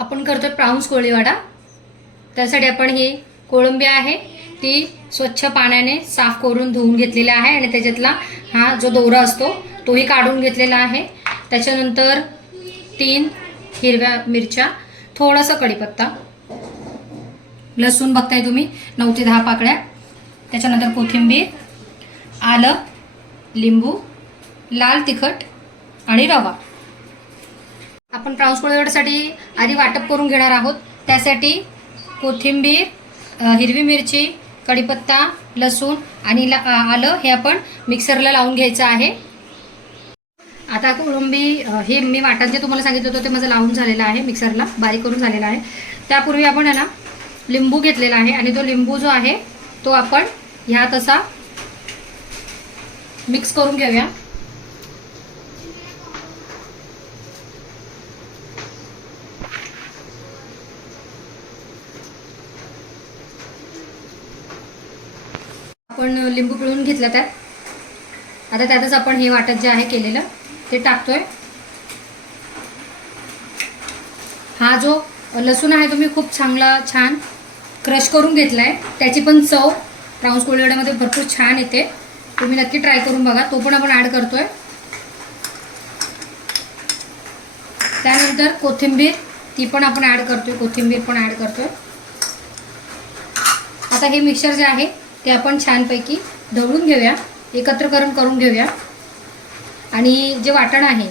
आपण करतोय प्राऊन्स कोळीवाडा। त्यासाठी आपण ही कोळंबी आहे ती स्वच्छ पाण्याने साफ करून धुवून घेतलेली आहे आणि त्याच्यातला हा जो दोरा असतो तोही काढून घेतलेला आहे। त्याच्यानंतर 3 हिरव्या मिरच्या, थोडासा कढीपत्ता, लसूण बघताय तुम्ही 9 ते 10 पाकळ्या, त्याच्यानंतर कोथिंबीर, आलं, लिंबू, लाल तिखट आणि रवा। आपण प्राऊन्स कोळीवाड्यासाठी आधी वाटप करून घेणार आहोत। त्यासाठी कोथिंबीर, हिरवी मिरची, कढीपत्ता, लसूण आणि आलं हे आपण मिक्सरला लावून घ्यायचं आहे। आता कोळंबी हे मी वाटण जे तुम्हाला सांगितलं होतं ते माझं लावून झालेलं आहे, मिक्सरला बारीक करून झालेला आहे। त्यापूर्वी आपण याला लिंबू घेतलेला आहे आणि तो लिंबू जो आहे तो आपण ह्यात असा मिक्स करून घेऊया। आपण लिंबू पिळून घेतलं त्यात। आता त्यातच आपण हे वाटण जे आहे केलेलं ते टाकतोय। हा जो लसूण आहे तुम्ही खूप छान क्रश करून घेतलाय, त्याची पण चव प्राऊन्स कोळीवाड्यामध्ये भरपूर छान येते। तुम्ही नक्की ट्राय करून बघा। तो पण आपण ॲड करतोय। त्यानंतर कोथिंबीर, ती पण आपण ॲड करतोय, कोथिंबीर पण ॲड करतोय। आता हे मिक्सचर जे आहे ते आपण छानपैकी ढवळून घेऊया, एकत्र करून घेऊया। आणि जे वाटण आहे,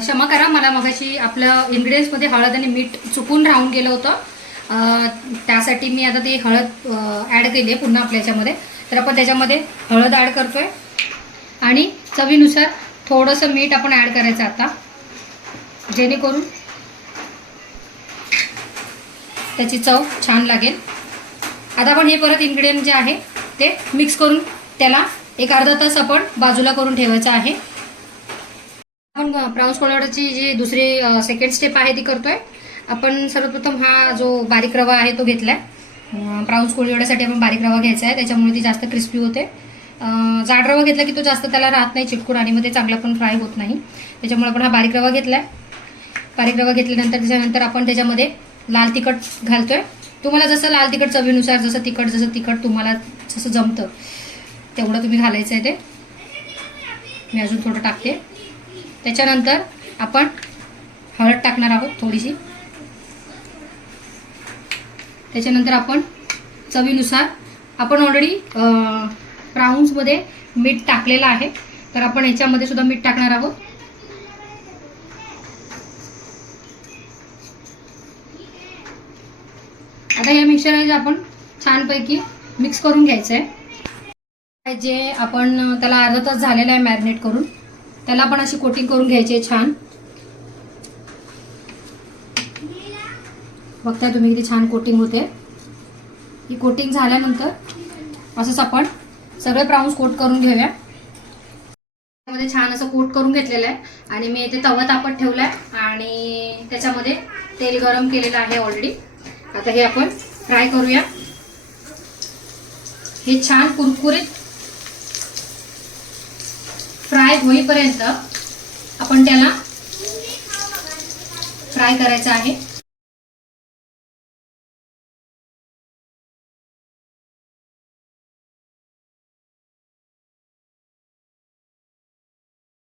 क्षमा करा मला मगाशी आपल्या इन्ग्रेडियंट्समध्ये हळद आणि मीठ चुकून राहून गेलं होतं, त्यासाठी मी आता ते हळद ॲड केली आहे पुन्हा आपल्या याच्यामध्ये। तर आपण त्याच्यामध्ये हळद ॲड करतोय आणि चवीनुसार थोडंसं मीठ आपण ॲड करायचं आता, जेणेकरून त्याची चव छान लागेल। आता आपण हे परत इन्ग्रेडियंट जे आहे ते मिक्स करून त्याला एक अर्धा तास आपण बाजूला करून ठेवायचं आहे। आपण प्राऊन्स कोळीवाड्याची जी दुसरी सेकंड स्टेप आहे ती करतोय। आपण सर्वप्रथम हा जो बारीक रवा आहे तो घेतलाय। प्राऊन्स कोळीवाड्यासाठी आपण बारीक रवा घ्यायचा आहे, त्याच्यामुळे ती जास्त क्रिस्पी होते। जाड रवा घेतला की तो जास्त त्याला राहत नाही चिटकून आणि मग ते चांगला पण फ्राय होत नाही, त्याच्यामुळे आपण हा बारीक रवा घेतलाय। बारीक रवा घेतल्यानंतर त्याच्यानंतर आपण त्याच्यामध्ये लाल तिखट घालतोय। तुम्हाला जसं लाल तिखट चवीनुसार, जसं तिखट तुम्हाला जसं जमतं तेवढं तुम्ही घालायचं आहे ते। मी अजून थोडं टाकते। त्याच्यानंतर आपण हळद टाकणार आहोत थोडीशी। त्याच्यानंतर आपण चवीनुसार, आपण ऑलरेडी प्राऊन्समध्ये मीठ टाकलेलं आहे, तर आपण याच्यामध्ये सुद्धा मीठ टाकणार आहोत। आता या मिक्सचर आपण छानपैकी मिक्स करून घ्यायचं आहे। जे आपण त्याला अर्धा तास झालेला आहे मॅरिनेट करून, त्याला आपण अशी कोटिंग करून घ्यायची आहे छान। बघताय तुम्ही किती छान कोटिंग होते। ही कोटिंग झाल्यानंतर असंच आपण सगळे प्राऊन्स कोट करून घेऊया। त्यामध्ये छान असं कोट करून घेतलेलं आहे आणि मी इथे तवा तापत ठेवलाय आणि त्याच्यामध्ये तेल गरम केलेलं आहे ऑलरेडी। आता हे आपण फ्राय करूया। हे छान कुरकुरीत फ्राय होईपर्यंत आपण त्याला फ्राय करायचं आहे।